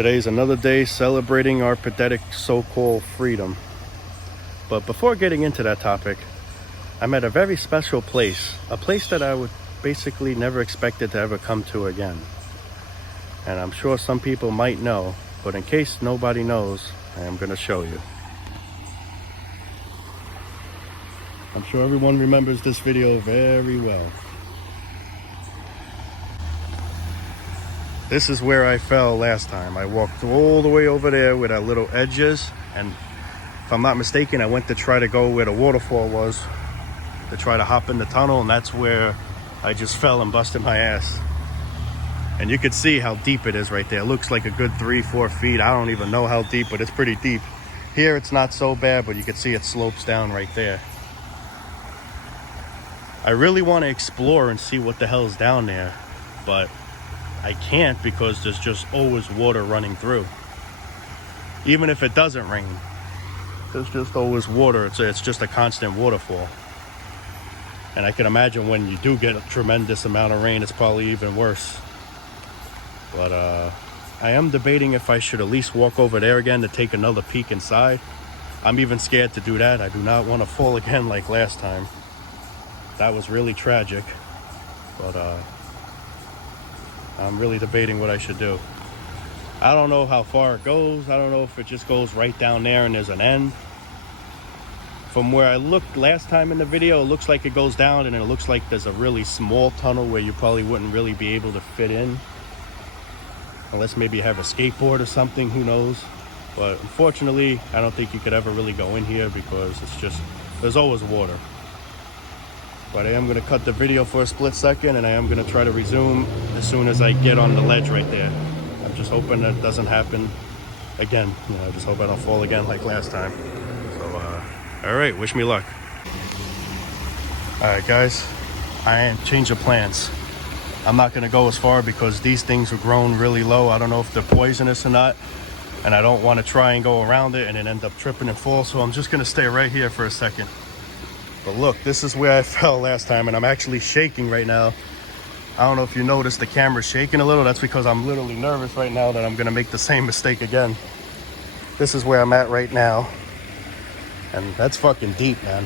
Today's another day celebrating our pathetic so-called freedom. But before getting into that topic, I'm at a very special place, a place that I would basically never expected to ever come to again. And I'm sure some people might know, but in case nobody knows, I am going to show you. I'm sure everyone remembers this video very well. This is where I fell last time. I walked all the way over there where that little edge is, and if I'm not mistaken, I went to try to go where the waterfall was to try to hop in the tunnel, and that's where I just fell and busted my ass. And you can see how deep it is right there. It looks like a good 3-4 feet. I don't even know how deep, but it's pretty deep. Here it's not so bad, but you can see it slopes down right there. I really want to explore and see what the hell's down there, but I can't because there's just always water running through. Even if it doesn't rain, there's just always water. It's just a constant waterfall. And I can imagine when you do get a tremendous amount of rain, it's probably even worse. But I am debating if I should at least walk over there again to take another peek inside. I'm even scared to do that. I do not want to fall again like last time. That was really tragic. But I'm really debating what I should do. I don't know how far it goes. I don't know if it just goes right down there and there's an end. From where I looked last time in the video, it looks like it goes down and it looks like there's a really small tunnel where you probably wouldn't really be able to fit in. Unless maybe you have a skateboard or something, who knows. But unfortunately, I don't think you could ever really go in here because it's just, there's always water. But I am going to cut the video for a split second, and I am going to try to resume as soon as I get on the ledge right there. I'm just hoping that doesn't happen again. I just hope I don't fall again like last time. So, all right, wish me luck. All right, guys, I change of plans. I'm not going to go as far because these things are grown really low. I don't know if they're poisonous or not, and I don't want to try and go around it and then end up tripping and fall. So I'm just going to stay right here for a second. But look, this is where I fell last time, and I'm actually shaking right now. I don't know if you noticed the camera's shaking a little. That's because I'm literally nervous right now that I'm going to make the same mistake again. This is where I'm at right now. And that's fucking deep, man.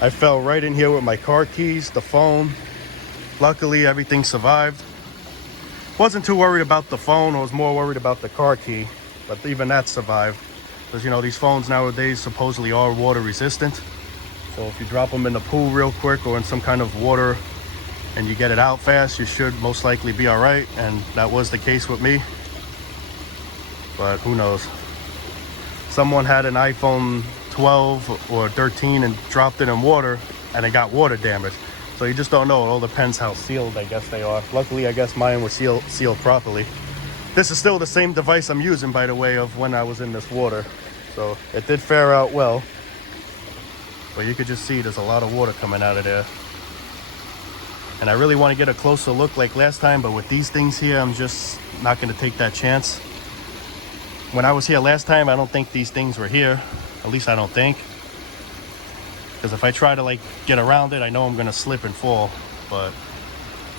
I fell right in here with my car keys, the phone. Luckily, everything survived. Wasn't too worried about the phone. I was more worried about the car key. But even that survived. Because, you know, these phones nowadays supposedly are water resistant. So if you drop them in the pool real quick or in some kind of water and you get it out fast, you should most likely be all right. And that was the case with me. But who knows? Someone had an iPhone 12 or 13 and dropped it in water and it got water damage. So you just don't know. It all depends how sealed, I guess, they are. Luckily, I guess mine were sealed properly. This is still the same device I'm using, by the way, of when I was in this water. So it did fare out well. But you could just see there's a lot of water coming out of there. And I really want to get a closer look like last time, but with these things here, I'm just not going to take that chance. When I was here last time, I don't think these things were here. At least I don't think. Because if I try to like get around it, I know I'm going to slip and fall. But,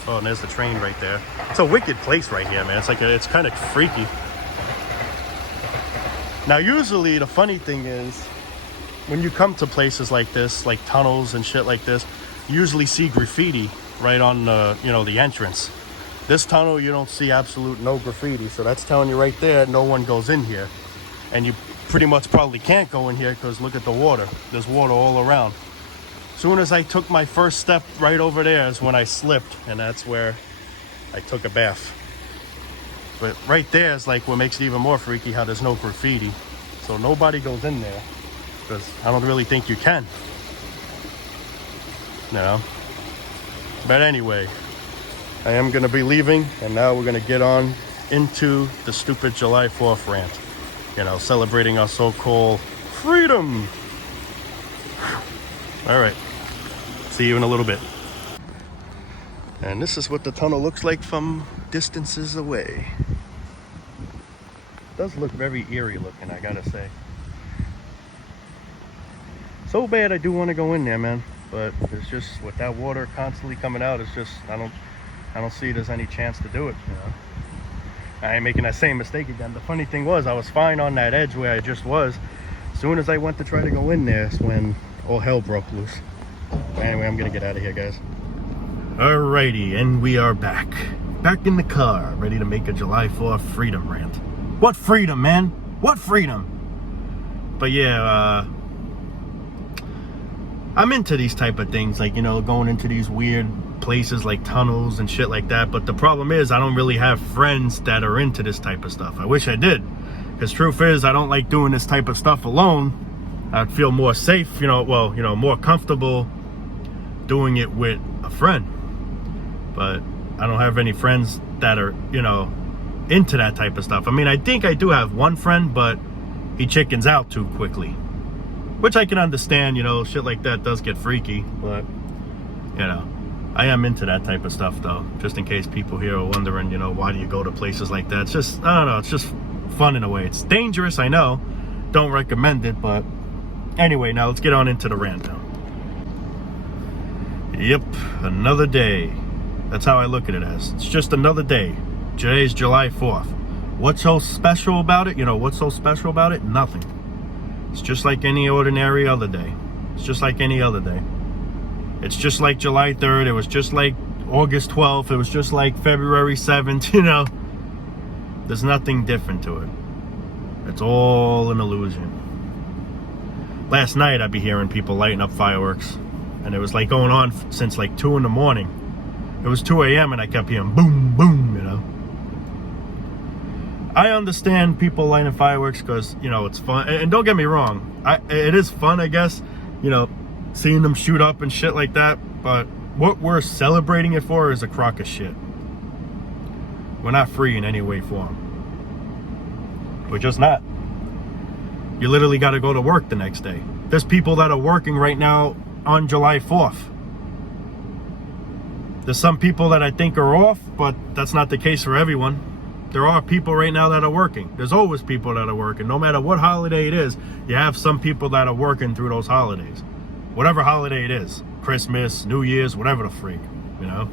oh, and there's the train right there. It's a wicked place right here, man. It's kind of freaky. Now, usually the funny thing is, when you come to places like this, like tunnels and shit like this, you usually see graffiti right on the, the entrance. This tunnel, you don't see absolute no graffiti. So that's telling you right there, no one goes in here. And you pretty much probably can't go in here because look at the water. There's water all around. As soon as I took my first step right over there is when I slipped. And that's where I took a bath. But right there is like what makes it even more freaky, how there's no graffiti. So nobody goes in there. Because I don't really think you can. No. But anyway, I am going to be leaving, and now we're going to get on into the stupid July 4th rant. Celebrating our so-called freedom. All right. See you in a little bit. And this is what the tunnel looks like from distances away. It does look very eerie looking, I gotta say. So bad I do want to go in there, man, but it's just with that water constantly coming out, it's just I don't see there's any chance to do it. I ain't making that same mistake again. The funny thing was, I was fine on that edge where I just was. As soon as I went to try to go in there, it's when all hell broke loose. Anyway, I'm gonna get out of here, guys. Alrighty, and we are back. Back in the car, ready to make a July 4th freedom rant. What freedom, man? What freedom? But yeah, I'm into these type of things, like, you know, going into these weird places like tunnels and shit like that. But the problem is, I don't really have friends that are into this type of stuff. I wish I did, because truth is, I don't like doing this type of stuff alone. I'd feel more safe, you know, well, you know, more comfortable doing it with a friend. But I don't have any friends that are, you know, into that type of stuff. I mean, I think I do have one friend, but he chickens out too quickly, which I can understand. You know, shit like that does get freaky, but, you know, I am into that type of stuff, though, just in case people here are wondering, you know, why do you go to places like that? It's just, I don't know, it's just fun in a way. It's dangerous, I know, don't recommend it, but anyway, now let's get on into the rant now. Yep, another day. That's how I look at it as. It's just another day. Today's July 4th. What's so special about it? You know, what's so special about it? Nothing. It's just like any ordinary other day. It's just like any other day. It's just like July 3rd. It was just like August 12th. It was just like February 7th, you know. There's nothing different to it. It's all an illusion. Last night, I'd be hearing people lighting up fireworks. And it was like going on since like 2 in the morning. It was 2 a.m. and I kept hearing boom, boom, you know. I understand people lighting fireworks because, you know, it's fun. And don't get me wrong, it is fun, I guess, you know, seeing them shoot up and shit like that. But what we're celebrating it for is a crock of shit. We're not free in any way, form. We're just not. You literally got to go to work the next day. There's people that are working right now on July 4th. There's some people that I think are off, but that's not the case for everyone. There are people right now that are working. There's always people that are working. No matter what holiday it is, you have some people that are working through those holidays. Whatever holiday it is. Christmas, New Year's, whatever the freak, you know?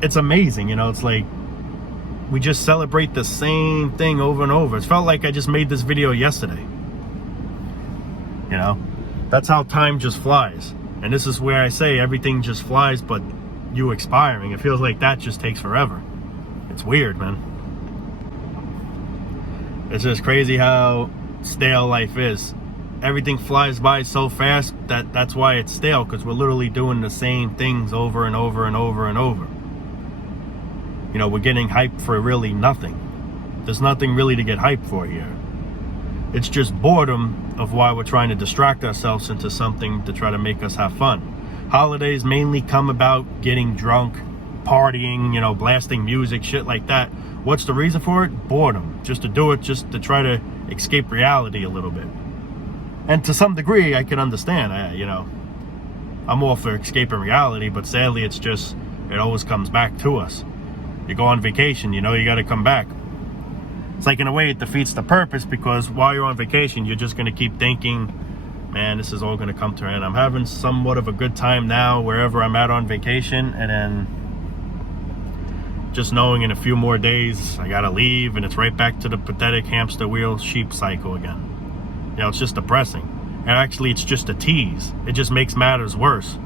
It's amazing, you know? It's like, we just celebrate the same thing over and over. It felt like I just made this video yesterday. You know? That's how time just flies. And this is where I say everything just flies, but you expiring, it feels like that just takes forever. It's weird, man. It's just crazy how stale life is. Everything flies by so fast that's why it's stale, because we're literally doing the same things over and over and over and over. You know, we're getting hyped for really nothing. There's nothing really to get hyped for here. It's just boredom of why we're trying to distract ourselves into something to try to make us have fun. Holidays mainly come about getting drunk, partying, you know, blasting music, shit like that. What's the reason for it? Boredom. Just to do it, just to try to escape reality a little bit. And to some degree, I can understand, you know, I'm all for escaping reality, but sadly, it's just, it always comes back to us. You go on vacation, you know, you got to come back. It's like, in a way, it defeats the purpose, because while you're on vacation, you're just going to keep thinking, man, this is all going to come to an end. I'm having somewhat of a good time now wherever I'm at on vacation, and then just knowing in a few more days I got to leave, and it's right back to the pathetic hamster wheel sheep cycle again. You know, it's just depressing. And actually, it's just a tease. It just makes matters worse.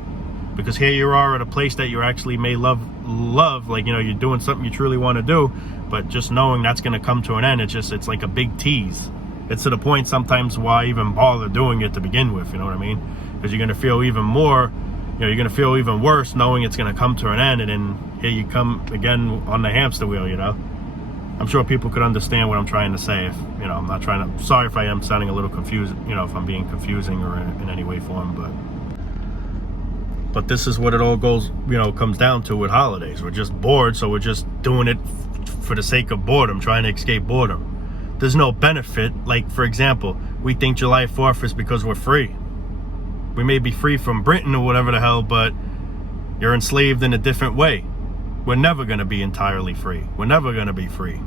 Because here you are at a place that you actually may love, like, you know, you're doing something you truly want to do, but just knowing that's going to come to an end, it's like a big tease. It's to the point sometimes why even bother doing it to begin with, you know what I mean? Because you're going to feel even more, you know, you're going to feel even worse knowing it's going to come to an end, and then here you come again on the hamster wheel, you know? I'm sure people could understand what I'm trying to say. If, you know, I'm not trying to, sorry if I am sounding a little confused, you know, if I'm being confusing or in any way, form, but this is what it all goes, you know, comes down to with holidays. We're just bored, so we're just doing it for the sake of boredom, trying to escape boredom. There's no benefit. Like, for example, we think July 4th is because we're free. We may be free from Britain or whatever the hell, but you're enslaved in a different way. We're never going to be entirely free. We're never going to be free.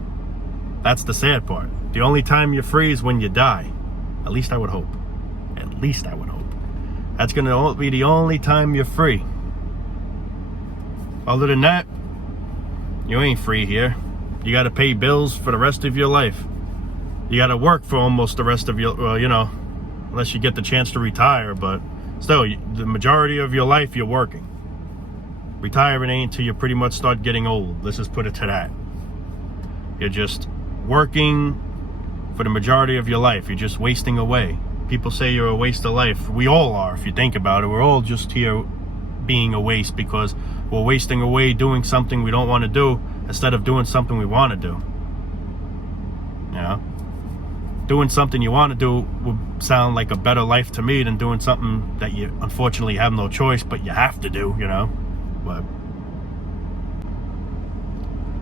That's the sad part. The only time you're free is when you die. At least I would hope. At least I would hope. That's going to be the only time you're free. Other than that, You ain't free here. You got to pay bills for the rest of your life. You got to work for almost the rest of your, well, you know, unless you get the chance to retire, but still, the majority of your life you're working. Retiring ain't until you pretty much start getting old. Let's just put it to that. You're just working for the majority of your life. You're just wasting away. People say you're a waste of life. We all are, if you think about it. We're all just here being a waste because we're wasting away doing something we don't want to do instead of doing something we want to do. You know? Doing something you want to do would sound like a better life to me than doing something that you unfortunately have no choice, but you have to do, you know? But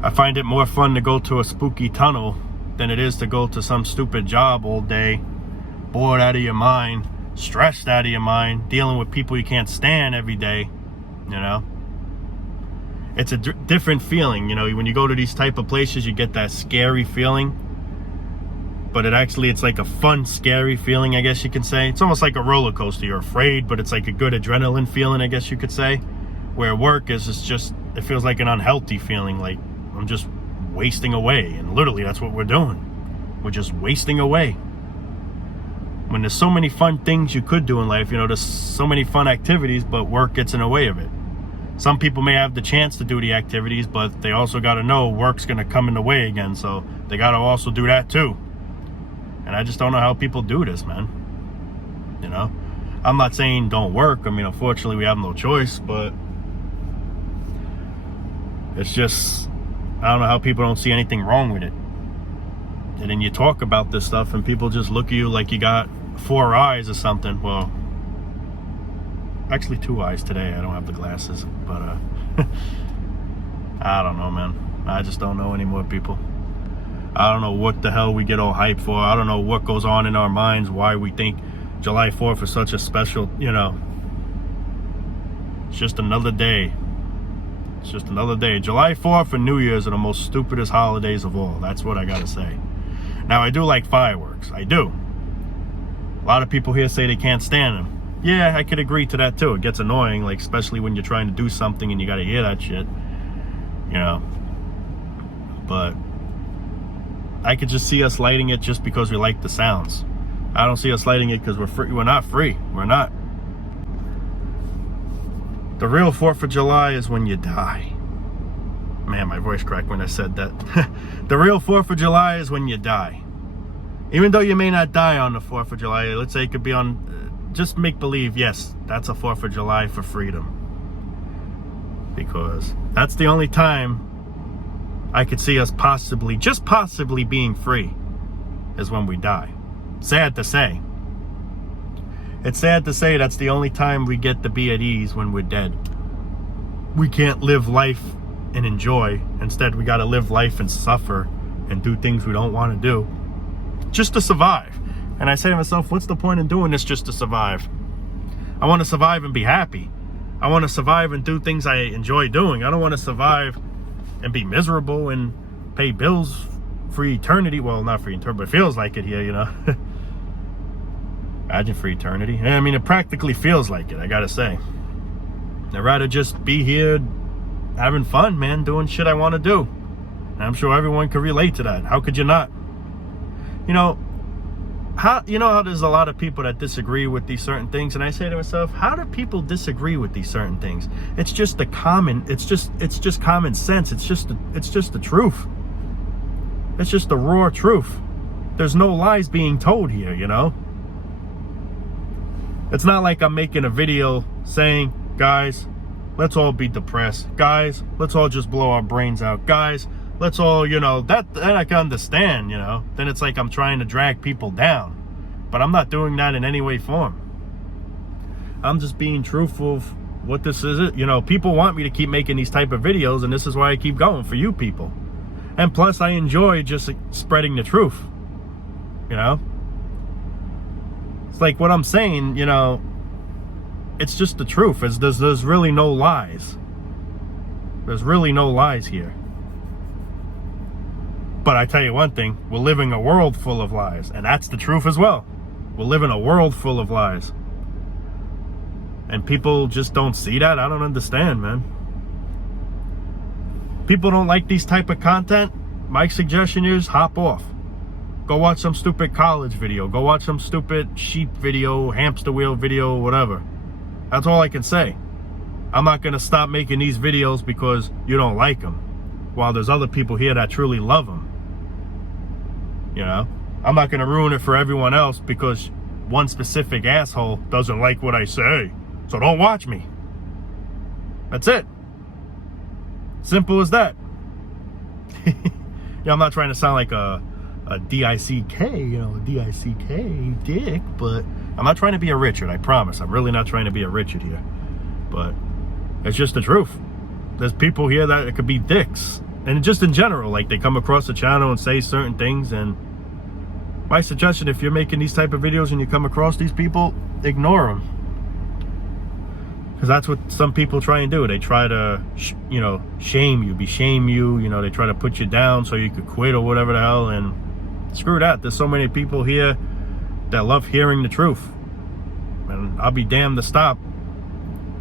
I find it more fun to go to a spooky tunnel than it is to go to some stupid job all day, bored out of your mind, stressed out of your mind, dealing with people you can't stand every day, you know? It's a different feeling, you know? When you go to these type of places, you get that scary feeling, but it's like a fun, scary feeling, I guess you can say. It's almost like a roller coaster. You're afraid, but it's like a good adrenaline feeling, I guess you could say. Where work is, it's just, it feels like an unhealthy feeling, like I'm just wasting away. And literally, that's what we're doing. We're just wasting away. When there's so many fun things you could do in life, you know, there's so many fun activities, but work gets in the way of it. Some people may have the chance to do the activities, but they also got to know work's going to come in the way again, so they got to also do that too. And I just don't know how people do this, man. You know, I'm not saying don't work. I mean, unfortunately, we have no choice, but it's just, I don't know how people don't see anything wrong with it. And then you talk about this stuff and people just look at you like you got 4 eyes or something. Well, actually 2 eyes today. I don't have the glasses, but I don't know, man. I just don't know anymore, people. I don't know what the hell we get all hyped for. I don't know what goes on in our minds, why we think July 4th is such a special, you know. It's just another day. It's just another day. July 4th and New Year's are the most stupidest holidays of all. That's what I gotta say. Now, I do like fireworks. I do. A lot of people here say they can't stand them. Yeah, I could agree to that too. It gets annoying, like especially when you're trying to do something and you gotta hear that shit. You know. But I could just see us lighting it just because we like the sounds. I don't see us lighting it because we're free. We're not free. We're not. The real 4th of July is when you die. Man, my voice cracked when I said that. The real 4th of July is when you die. Even though you may not die on the 4th of July, let's say it could be on, just make believe, yes, that's a 4th of July for freedom. Because that's the only time I could see us possibly, just possibly being free, is when we die. Sad to say. It's sad to say that's the only time we get to be at ease, when we're dead. We can't live life and enjoy. Instead, we gotta live life and suffer and do things we don't want to do just to survive. And I say to myself, what's the point in doing this just to survive? I want to survive and be happy. I want to survive and do things I enjoy doing. I don't want to survive and be miserable and pay bills for eternity. Well, not for eternity, but it feels like it here, you know. Imagine for eternity. I mean, it practically feels like it, I gotta say. I'd rather just be here having fun, man, doing shit I want to do. And I'm sure everyone could relate to that. How could you not? You know how there's a lot of people that disagree with these certain things, and I say to myself, how do people disagree with these certain things? It's just it's just common sense. It's just the truth. It's just the raw truth. There's no lies being told here, you know? It's not like I'm making a video saying, guys, let's all be depressed. Guys, let's all just blow our brains out. Guys, let's all, you know, that I can understand, you know. Then it's like I'm trying to drag people down. But I'm not doing that in any way, form. I'm just being truthful of what this is. You know, people want me to keep making these type of videos, and this is why I keep going, for you people. And plus, I enjoy just spreading the truth, you know. It's like what I'm saying, you know, it's just the truth. There's really no lies. There's really no lies here. But I tell you one thing, we're living a world full of lies, and that's the truth as well. We're living a world full of lies. And people just don't see that. I don't understand, man. people don't like these type of content, my suggestion is hop off. Go watch some stupid college video. Go watch some stupid sheep video, hamster wheel video, whatever. That's all I can say. I'm not going to stop making these videos because you don't like them, while there's other people here that truly love them. You know? I'm not going to ruin it for everyone else because one specific asshole doesn't like what I say. So don't watch me. That's it. Simple as that. Yeah, I'm not trying to sound like a D-I-C-K, you know, a D-I-C-K dick, but I'm not trying to be a Richard, I promise. I'm really not trying to be a Richard here. But it's just the truth. There's people here that it could be dicks. And just in general, like they come across the channel and say certain things, and my suggestion, if you're making these type of videos and you come across these people, ignore them. Because that's what some people try and do. They try to, you know, shame you, you know, they try to put you down so you could quit or whatever the hell, and screw that. There's so many people here that love hearing the truth. And I'll be damned to stop,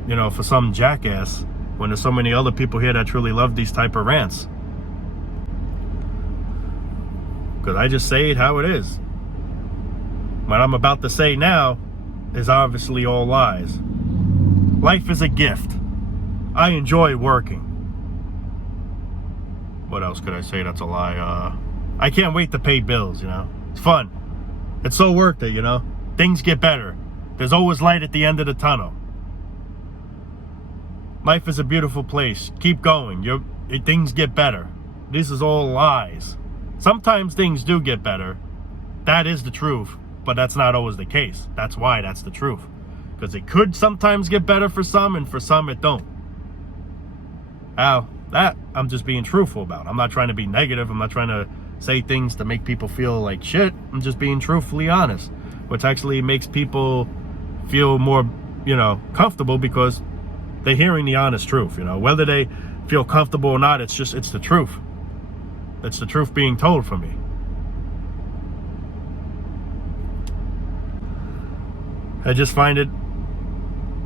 you know, for some jackass when there's so many other people here that truly love these type of rants. Because I just say it how it is. What I'm about to say now is obviously all lies. Life is a gift. I enjoy working. What else could I say that's a lie? I can't wait to pay bills, you know. It's fun. It's so worth it, you know. Things get better. There's always light at the end of the tunnel. Life is a beautiful place. Keep going. Things get better. This is all lies. Sometimes things do get better. That is the truth. But that's not always the case. That's why that's the truth. Because it could sometimes get better for some, and for some it don't. Now, that I'm just being truthful about. I'm not trying to be negative. I'm not trying to say things to make people feel like shit. I'm just being truthfully honest, which actually makes people feel more, you know, comfortable, because they're hearing the honest truth, you know. Whether they feel comfortable or not, it's the truth. It's the truth being told for me. I just find it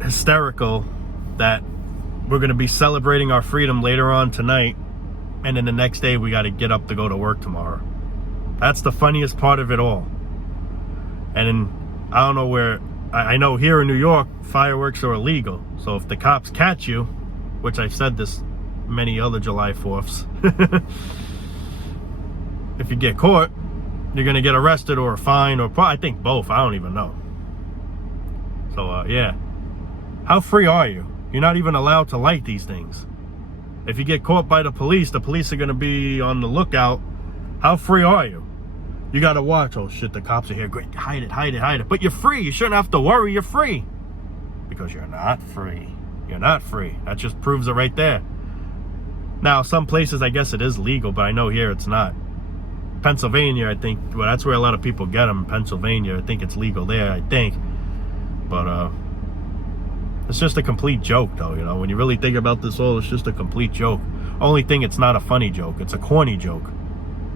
hysterical that we're going to be celebrating our freedom later on tonight, and then the next day we got to get up to go to work tomorrow. That's the funniest part of it all. And then, I don't know where, I know here in New York, fireworks are illegal. So if the cops catch you, which I've said this many other July 4ths, if you get caught, you're going to get arrested or a fine, or I think both, I don't even know. So, yeah. How free are you? You're not even allowed to light these things. If you get caught by the police are going to be on the lookout. How free are you? You got to watch. Oh, shit, the cops are here. Great, hide it, hide it, hide it. But you're free. You shouldn't have to worry. You're free. Because you're not free. You're not free. That just proves it right there. Now, some places, I guess it is legal, but I know here it's not. Pennsylvania, I think, well, that's where a lot of people get them. Pennsylvania, I think it's legal there, I think. But, it's just a complete joke, though, you know. When you really think about this all, it's just a complete joke. Only thing, it's not a funny joke. It's a corny joke.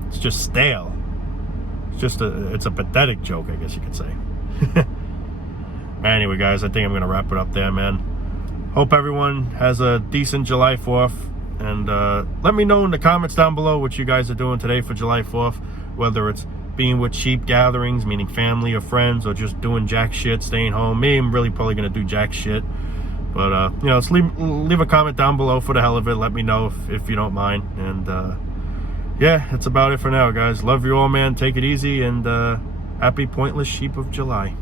It's just stale. It's a pathetic joke, I guess you could say. Anyway, guys, I think I'm going to wrap it up there, man. Hope everyone has a decent July 4th. And let me know in the comments down below what you guys are doing today for July 4th. Whether it's being with sheep gatherings, meaning family or friends, or just doing jack shit, staying home. Me, I'm really probably going to do jack shit. But, you know, let's leave a comment down below for the hell of it. Let me know if you don't mind. And, yeah, that's about it for now, guys. Love you all, man. Take it easy, and happy Pointless Sheep of July.